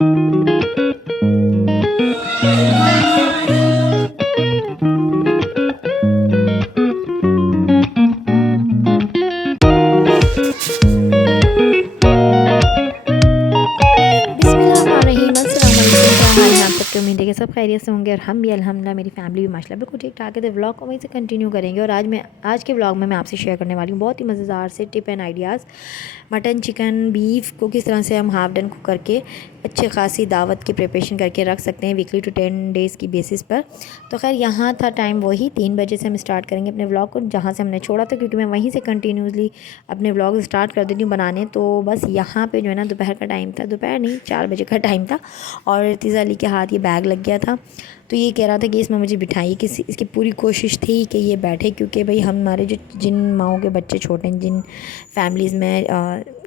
बिस्मिल्लाहिर्रहमानिर्रहीम, अस्सलाम वालेकुम। क्या हाल है आप सबके? उम्मीद है कि सब खैरियत से होंगे और हम भी अल्हम्दुलिल्लाह, मेरी फैमिली भी माशाल्लाह बिल्कुल ठीक ठाक है। तो व्लॉग को वहीं से कंटिन्यू करेंगे और आज के व्लॉग में मैं आपसे शेयर करने वाली हूँ बहुत ही मज़ेदार से tip and ideas. Mutton, chicken, beef को किस तरह से हम हाफ डन कुक करके अच्छे खासी दावत की प्रिपरेशन करके रख सकते हैं वीकली टू 10 डेज़ की बेसिस पर। तो खैर यहाँ था टाइम वही 3 बजे से हम स्टार्ट करेंगे अपने व्लॉग को, जहाँ से हमने छोड़ा था, क्योंकि मैं वहीं से कंटिन्यूसली अपने व्लॉग स्टार्ट कर देती हूँ बनाने। तो बस यहाँ पे जो है ना दोपहर का टाइम था, दोपहर नहीं 4 बजे का टाइम था और इर्तिज़ा अली के हाथ ये बैग लग गया था। तो ये कह रहा था कि इसमें मुझे बिठाइए, किसी इसकी पूरी कोशिश थी कि ये बैठे, क्योंकि भाई हमारे जो जिन माओं के बच्चे छोटे हैं, जिन फैमिलीज़ में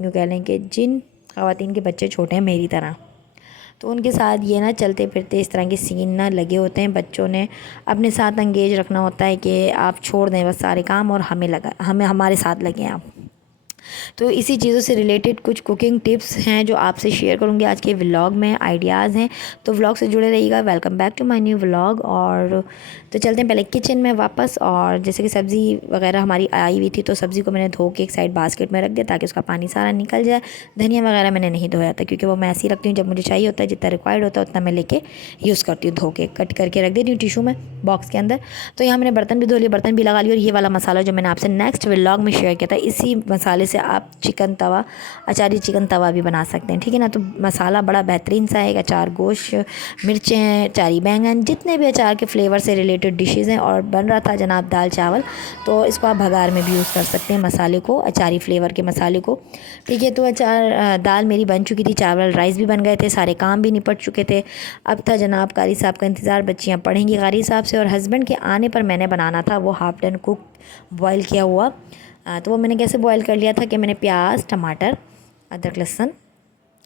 यूँ कह लें कि जिन ख़वातीन के बच्चे छोटे हैं मेरी तरह, तो उनके साथ ये ना चलते फिरते इस तरह के सीन ना लगे होते हैं। बच्चों ने अपने साथ एंगेज रखना होता है कि आप छोड़ दें बस सारे काम और हमें हमारे साथ लगें आप। तो इसी चीज़ों से रिलेटेड कुछ कुकिंग टिप्स हैं जो आपसे शेयर करूँगी आज के व्लॉग में, आइडियाज़ हैं। तो व्लॉग से जुड़े रहिएगा। Welcome back to my new vlog. और तो चलते हैं पहले किचन में वापस। और जैसे कि सब्ज़ी वगैरह हमारी आई हुई थी, तो सब्ज़ी को मैंने धो के एक साइड बास्केट में रख दिया ताकि उसका पानी सारा निकल जाए। धनिया वगैरह मैंने नहीं धोया था, क्योंकि वो मैं ऐसे ही रखती हूँ, जब मुझे चाहिए होता है जितना रिक्वायर्ड होता है उतना मैं लेके यूज़ करती हूँ, धो के कट करके रख देती हूँ टिशू में, बॉक्स के अंदर। तो यहाँ मैंने बर्तन भी धो लिए, बर्तन भी लगा लिए। और ये वाला मसाला जो मैंने आपसे नेक्स्ट व्लॉग में शेयर किया था, इसी मसाले से आप चिकन तवा, अचारी चिकन तवा भी बना सकते हैं, ठीक है ना। तो मसाला बड़ा बेहतरीन सा है। अचार गोश्त, मिर्चें, अचारी बैंगन, जितने भी अचार के फ्लेवर से रिलेटेड डिशेज़ हैं। और बन रहा था जनाब दाल चावल, तो इसको आप भगार में भी यूज़ कर सकते हैं मसाले को, अचारी फ्लेवर के मसाले को, ठीक है। तो दाल मेरी बन चुकी थी, चावल राइस भी बन गए थे, सारे काम भी निपट चुके थे। अब था जनाब कारी साहब का इंतज़ार। बच्चियाँ पढ़ेंगी कारी साहब से, और हस्बैंड के आने पर मैंने बनाना था वो हाफ डन कुक बॉयल किया हुआ। तो वो मैंने कैसे बॉयल कर लिया था कि मैंने प्याज, टमाटर, अदरक, लहसुन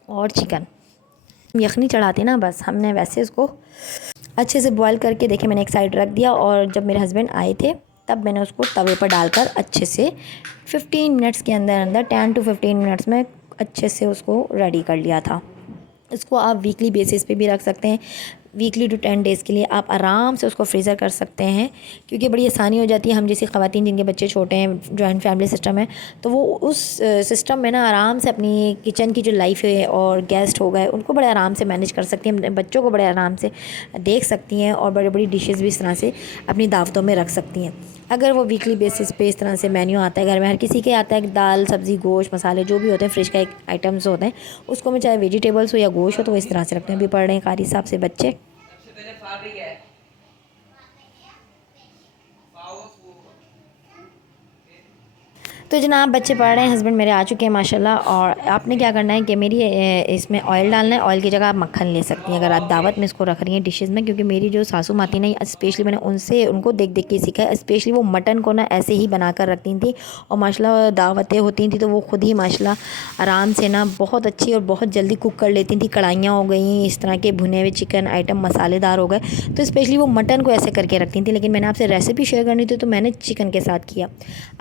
और चिकन यखनी चढ़ाते ना, बस हमने वैसे उसको अच्छे से बॉयल करके देखे मैंने एक साइड रख दिया। और जब मेरे हस्बैंड आए थे तब मैंने उसको तवे पर डालकर अच्छे से 15 मिनट्स के अंदर अंदर 10 to 15 मिनट्स में अच्छे से उसको रेडी कर लिया था। इसको आप वीकली बेसिस पे भी रख सकते हैं, वीकली टू 10 डेज़ के लिए आप आराम से उसको फ्रीज़र कर सकते हैं, क्योंकि बड़ी आसानी हो जाती है। हम जैसी ख़वातीन जिनके बच्चे छोटे हैं, जॉइंट फैमिली सिस्टम है, तो वो उस सिस्टम में ना आराम से अपनी किचन की जो लाइफ है और गेस्ट हो गए उनको बड़े आराम से मैनेज कर सकती हैं, अपने बच्चों को बड़े आराम से देख सकती हैं और बड़ी बड़ी डिशेज़ भी इस तरह से अपनी दावतों में रख सकती हैं। अगर वो वीकली बेसिस पे इस तरह से मेन्यू आता है, घर में हर किसी के आता है, दाल, सब्ज़ी, गोश्त, मसाले जो भी होते हैं, फ्रिज का एक आइटम्स होते हैं, उसको मैं चाहे वेजिटेबल्स हो या गोश्त हो, तो वो इस तरह से रखते हैं। अभी पढ़ रहे हैं कारी साहब से बच्चे। तो जनाब बच्चे पढ़ रहे हैं, हस्बैंड मेरे आ चुके हैं माशाल्लाह। और आपने क्या करना है कि मेरी इसमें ऑयल डालना है। ऑयल की जगह आप मक्खन ले सकती हैं अगर आप दावत में इसको रख रही हैं डिशेज़ में, क्योंकि मेरी जो सासू माँ थी ना, स्पेशली मैंने उनको देख देख के सीखा है। स्पेशली वो मटन को ना ऐसे ही बना कर रखती थी, और माशाल्लाह दावतें होती थी तो वो ख़ुद ही माशाल्लाह आराम से ना बहुत अच्छी और बहुत जल्दी कुक कर लेती थी। कढ़ाइयाँ हो गई, इस तरह के भुने हुए चिकन आइटम मसालेदार हो गए, तो स्पेशली वो मटन को ऐसे करके रखती थी। लेकिन मैंने आपसे रेसिपी शेयर करनी थी तो मैंने चिकन के साथ किया।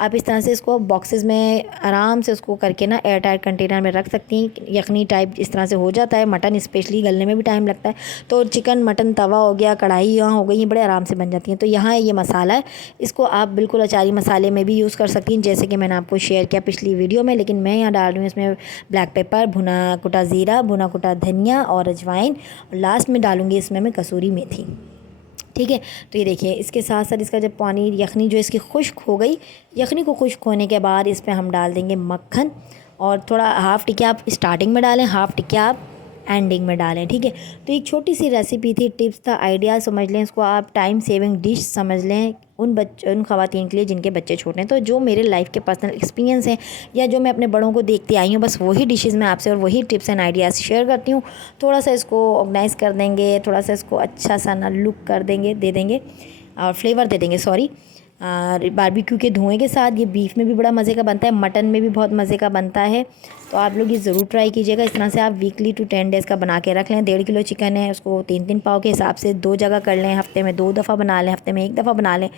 आप इस तरह से इसको बॉक्सेस में आराम से उसको करके ना एयर टाइट कंटेनर में रख सकती हैं। यखनी टाइप इस तरह से हो जाता है। मटन स्पेशली गलने में भी टाइम लगता है, तो चिकन, मटन तवा हो गया, कढ़ाइयाँ हो गई, बड़े आराम से बन जाती हैं। तो यहाँ ये मसाला है, इसको आप बिल्कुल अचारी मसाले में भी यूज़ कर सकती हैं, जैसे कि मैंने आपको शेयर किया पिछली वीडियो में। लेकिन मैं यहाँ डाल रही हूँ इसमें ब्लैक पेपर, भुना कुटा ज़ीरा, भुना कुटा धनिया और अजवाइन, और लास्ट में डालूँगी इसमें मैं कसूरी मेथी, ठीक है। तो ये देखिए, इसके साथ साथ इसका जब पानी यखनी जो इसकी खुश्क हो गई, यखनी को खुश्क होने के बाद इस पर हम डाल देंगे मक्खन। और थोड़ा हाफ़ टिक्का आप स्टार्टिंग में डालें, हाफ़ टिक्का आप एंडिंग में डालें, ठीक है। तो एक छोटी सी रेसिपी थी, टिप्स था, आइडिया समझ लें इसको आप, टाइम सेविंग डिश समझ लें उन ख़वातीन के लिए जिनके बच्चे छोटे हैं। तो जो मेरे लाइफ के पर्सनल एक्सपीरियंस हैं या जो मैं अपने बड़ों को देखती आई हूँ, बस वही डिशेज़ मैं आपसे और वही टिप्स एंड आइडियाज़ शेयर करती हूँ। थोड़ा सा इसको ऑर्गेनाइज़ कर देंगे, थोड़ा सा इसको अच्छा सा ना लुक कर देंगे, दे देंगे और फ्लेवर दे देंगे, सॉरी, बारबेक्यू के धुएँ के साथ। ये बीफ में भी बड़ा मज़े का बनता है, मटन में भी बहुत मज़े का बनता है। तो आप लोग ये ज़रूर ट्राई कीजिएगा। इस तरह से आप वीकली टू 10 डेज़ का बना के रख लें। 1.5 किलो चिकन है, उसको 3-3 पाव के हिसाब से 2 जगह कर लें। हफ्ते में 2 दफ़ा बना लें, हफ्ते में 1 दफ़ा बना लें।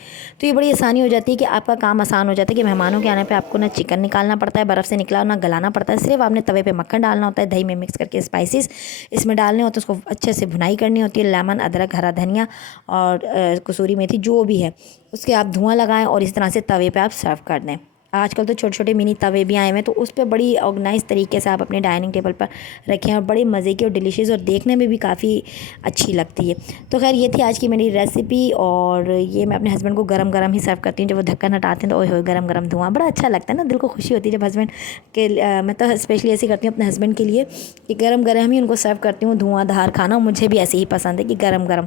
तो ये बड़ी आसानी हो जाती है कि आपका काम आसान हो जाता है कि मेहमानों के आने पे आपको ना चिकन निकालना पड़ता है बर्फ़ से निकला, ना गलाना पड़ता है। सिर्फ आपने तवे पे मक्खन डालना होता है, दही में मिक्स करके स्पाइसेस इसमें डालने होते हैं, उसको अच्छे से भुनाई करनी होती है। लेमन, अदरक, हरा धनिया और कसूरी मेथी जो भी है उसके आप धुआं लगाएं और इस तरह से तवे पे आप सर्व कर दें। आजकल तो छोटे छोटे मिनी तवे भी आए हुए हैं, तो उस पर बड़ी ऑर्गेनाइज तरीके से आप अपने डाइनिंग टेबल पर रखें और बड़े मज़े की और डिलीशियस और देखने में भी काफ़ी अच्छी लगती है। तो खैर ये थी आज की मेरी रेसिपी और ये मैं अपने हस्बैंड को गरम गरम ही सर्व करती हूँ। जब वो ढक्कन हटाते हैं तो ओए होए गरम गरम धुआं बड़ा अच्छा लगता है ना, दिल को खुशी होती है जब हस्बैंड के मैं तो स्पेशली ऐसे करती हूँ अपने हस्बैंड के लिए कि गरम गरम ही उनको सर्व करती हूँ धुआंधार खाना। मुझे भी ऐसे ही पसंद है कि गरम गरम।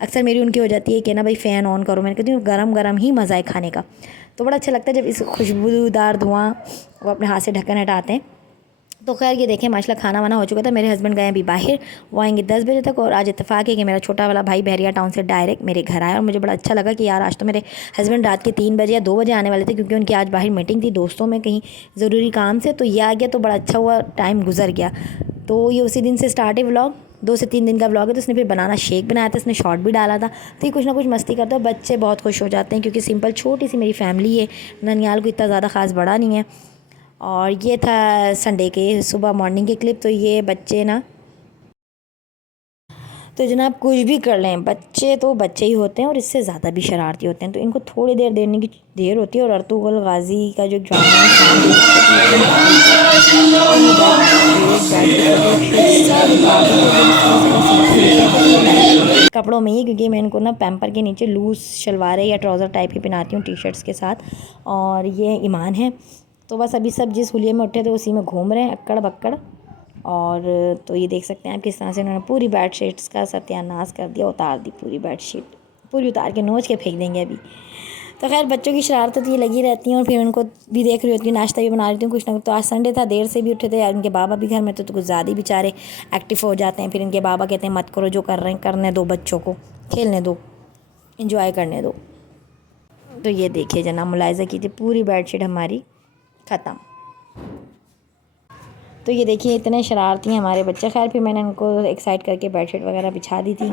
अक्सर मेरी उनकी हो जाती है कि ना भाई फ़ैन ऑन करो, मैंने कहती हूँ गरम गरम ही मज़ा है खाने का। तो बड़ा अच्छा लगता है जब इस खुशबूदार धुआं वो अपने हाथ से ढक्कन हटाते हैं। तो खैर ये देखें माशाल्लाह खाना वाना हो चुका था। मेरे हस्बैंड गए अभी बाहर, वो आएंगे 10 बजे तक। और आज इत्तेफाक है कि मेरा छोटा वाला भाई बहरिया टाउन से डायरेक्ट मेरे घर आया और मुझे बड़ा अच्छा लगा कि यार आज तो मेरे हस्बैंड रात के 3 बजे या 2 बजे आने वाले थे, क्योंकि उनकी आज बाहर मीटिंग थी दोस्तों में कहीं ज़रूरी काम से। तो ये आ गया तो बड़ा अच्छा हुआ, टाइम गुजर गया। तो ये उसी दिन से स्टार्ट है व्लॉग, 2 से 3 दिन का व्लॉग है। तो उसने फिर बनाना शेक बनाया था, उसने शॉर्ट भी डाला था। तो ये कुछ ना कुछ मस्ती करता है, बच्चे बहुत खुश हो जाते हैं क्योंकि सिंपल छोटी सी मेरी फैमिली है, ननियाल को इतना ज़्यादा ख़ास बड़ा नहीं है। और ये था संडे के सुबह मॉर्निंग के क्लिप। तो ये बच्चे ना, तो जनाब कुछ भी कर लें, बच्चे तो बच्चे ही होते हैं और इससे ज़्यादा भी शरारती होते हैं। तो इनको थोड़ी देर देने की देर होती है। और अर्तुगरुल गाजी का जो ड्रामा है कपड़ों में ही, क्योंकि मैं इनको ना पैम्पर के नीचे लूज़ शलवारें या ट्राउज़र टाइप ही पहनाती हूँ टी शर्ट्स के साथ। और ये ईमान है। तो बस अभी सब जिस हुलिये में उठे थे उसी में घूम रहे हैं अक्कड़ बक्कड़। और तो ये देख सकते हैं आप किस तरह से उन्होंने पूरी बेडशीट्स का सत्यानाश कर दिया, उतार दी पूरी बेडशीट, पूरी उतार के नोच के फेंक देंगे अभी। तो खैर बच्चों की शरारतें तो ये लगी रहती हैं और फिर उनको भी देख रही होती हूँ, नाश्ता भी बना रही हूँ कुछ ना कुछ। तो आज संडे था, देर से भी उठे थे, इनके बाबा भी घर में तो कुछ ज़्यादा ही बेचारे एक्टिव हो जाते हैं। फिर इनके बाबा कहते हैं मत करो, जो कर रहे हैं करने दो, बच्चों को खेलने दो, इंजॉय करने दो। तो ये देखिए जना, मुलायजा कीजिए, पूरी बेडशीट हमारी ख़त्म। तो ये देखिए इतने शरारती हैं हमारे बच्चे। खैर फिर मैंने उनको एक्साइट करके बेडशीट वगैरह बिछा दी थी।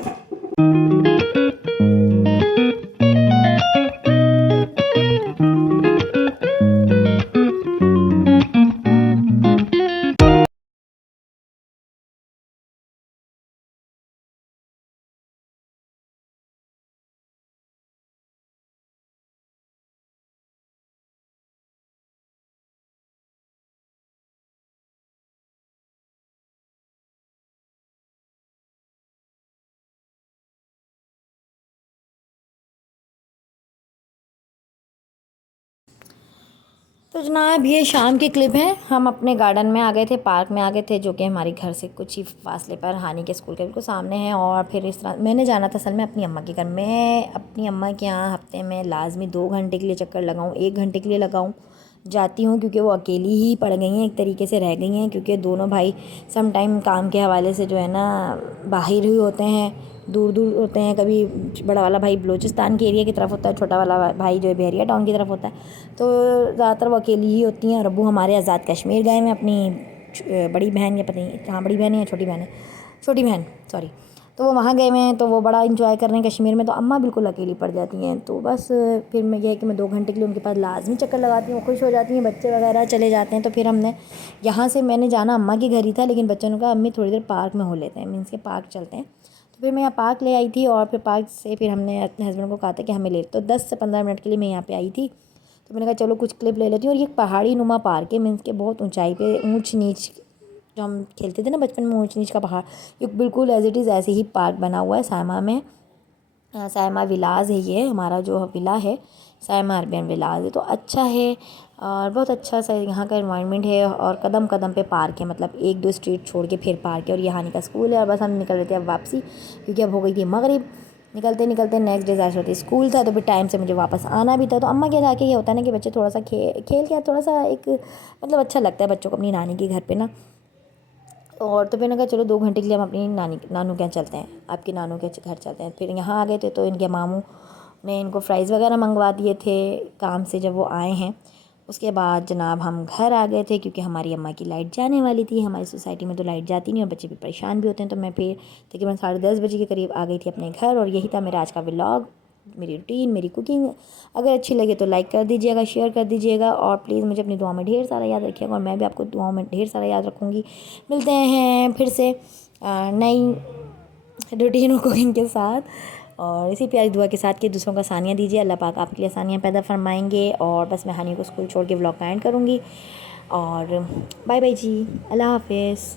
तो जनाब ये शाम की क्लिप है। हम अपने गार्डन में आ गए थे, पार्क में आ गए थे, जो कि हमारे घर से कुछ ही फासले पर हानि के स्कूल के बिल्कुल सामने है। और फिर इस तरह मैंने जाना था असल में अपनी अम्मा के घर। मैं अपनी अम्मा के यहाँ हफ्ते में लाजमी 2 घंटे के लिए चक्कर लगाऊँ, 1 घंटे के लिए लगाऊँ जाती हूँ, क्योंकि वो अकेली ही पड़ गई हैं, एक तरीके से रह गई हैं, क्योंकि दोनों भाई सम टाइम काम के हवाले से जो है ना बाहर ही होते हैं, दूर दूर होते हैं। कभी बड़ा वाला भाई बलूचिस्तान के एरिया की तरफ होता है, छोटा वाला भाई जो है बहरिया टाउन की तरफ होता है। तो ज़्यादातर वो अकेली ही होती हैं। और अब्बू हमारे आज़ाद कश्मीर गए हैं अपनी बड़ी बहन, या पता नहीं कहाँ बड़ी बहन है या छोटी बहन है, छोटी बहन सॉरी। तो वो वहाँ गए हुए हैं, तो वो बड़ा इंजॉय कर रहे हैं कश्मीर में। तो अम्मा बिल्कुल अकेली पड़ जाती हैं। तो बस फिर मैं ये है कि मैं 2 घंटे के लिए उनके पास लाजमी चक्कर लगाती हूँ, खुश हो जाती हैं, बच्चे वगैरह चले जाते हैं। तो फिर हमने यहाँ से मैंने जाना अम्मा के घर ही था, लेकिन बच्चों ने कहा अम्मी थोड़ी देर पार्क में हो लेते हैं, मीन्स के पार्क चलते हैं। तो फिर मैं यहाँ पार्क ले आई थी और फिर पार्क से फिर हमने अपने हस्बैंड को कहा था कि हमें ले, तो 10 से 15 मिनट के लिए मैं यहाँ पे आई थी। तो मैंने कहा चलो कुछ क्लिप ले लेती हूँ। और ये पहाड़ी नुमा पार्क है, मीन्स के बहुत ऊंचाई पे, ऊंच नीच जो हम खेलते थे ना बचपन में, ऊंच नीच का पहाड़, ये बिल्कुल एज इट इज़ ऐसे ही पार्क बना हुआ है सायमा में। सायमा विलाज है ये हमारा जो विला है, सायमा अरबियन विलाज है। तो अच्छा है और बहुत अच्छा सा यहाँ का इन्वायरमेंट है। और कदम कदम पे पार्क है, मतलब 1-2 स्ट्रीट छोड़ के फिर पार्क है। और यहाँ का स्कूल है। और बस हम निकल रहे थे अब वापसी, क्योंकि अब हो गई थी मगरिब। निकलते निकलते नेक्स्ट डे ज़ाहिर होती स्कूल था, तो फिर टाइम से मुझे वापस आना भी था। तो अम्मा के जाके ये होता है ना कि बच्चे थोड़ा सा खेल के थोड़ा सा एक मतलब अच्छा लगता है बच्चों को अपनी नानी के घर पे ना। और तो मैंने कहा चलो 2 घंटे के लिए हम अपनी नानू के यहाँ चलते हैं, आपके नानू के घर चलते हैं। फिर यहाँ आ गए थे तो इनके मामू ने इनको फ़्राइज़ वगैरह मंगवा दिए थे काम से जब वो आए हैं। उसके बाद जनाब हम घर आ गए थे क्योंकि हमारी अम्मा की लाइट जाने वाली थी। हमारी सोसाइटी में तो लाइट जाती नहीं और बच्चे भी परेशान भी होते हैं। तो मैं फिर तकरीबन 10:30 बजे के करीब आ गई थी अपने घर और यही था मेरा आज का व्लॉग, मेरी रूटीन, मेरी कुकिंग। अगर अच्छी लगे तो लाइक कर दीजिएगा, शेयर कर दीजिएगा और प्लीज़ मुझे अपनी दुआ में ढेर सारा याद रखिएगा और मैं भी आपको दुआओं में ढेर सारा याद रखूँगी। मिलते हैं फिर से नई रूटीन और कुकिंग के साथ और इसी प्यारी दुआ के साथ कि दूसरों का आसानियाँ दीजिए। अल्लाह पाक आपके लिए आसानियाँ पैदा फरमाएंगे। और बस मैं हानी को स्कूल छोड़ के व्लॉग का एंड करूँगी और बाय बाय जी, अल्लाह हाफिज़।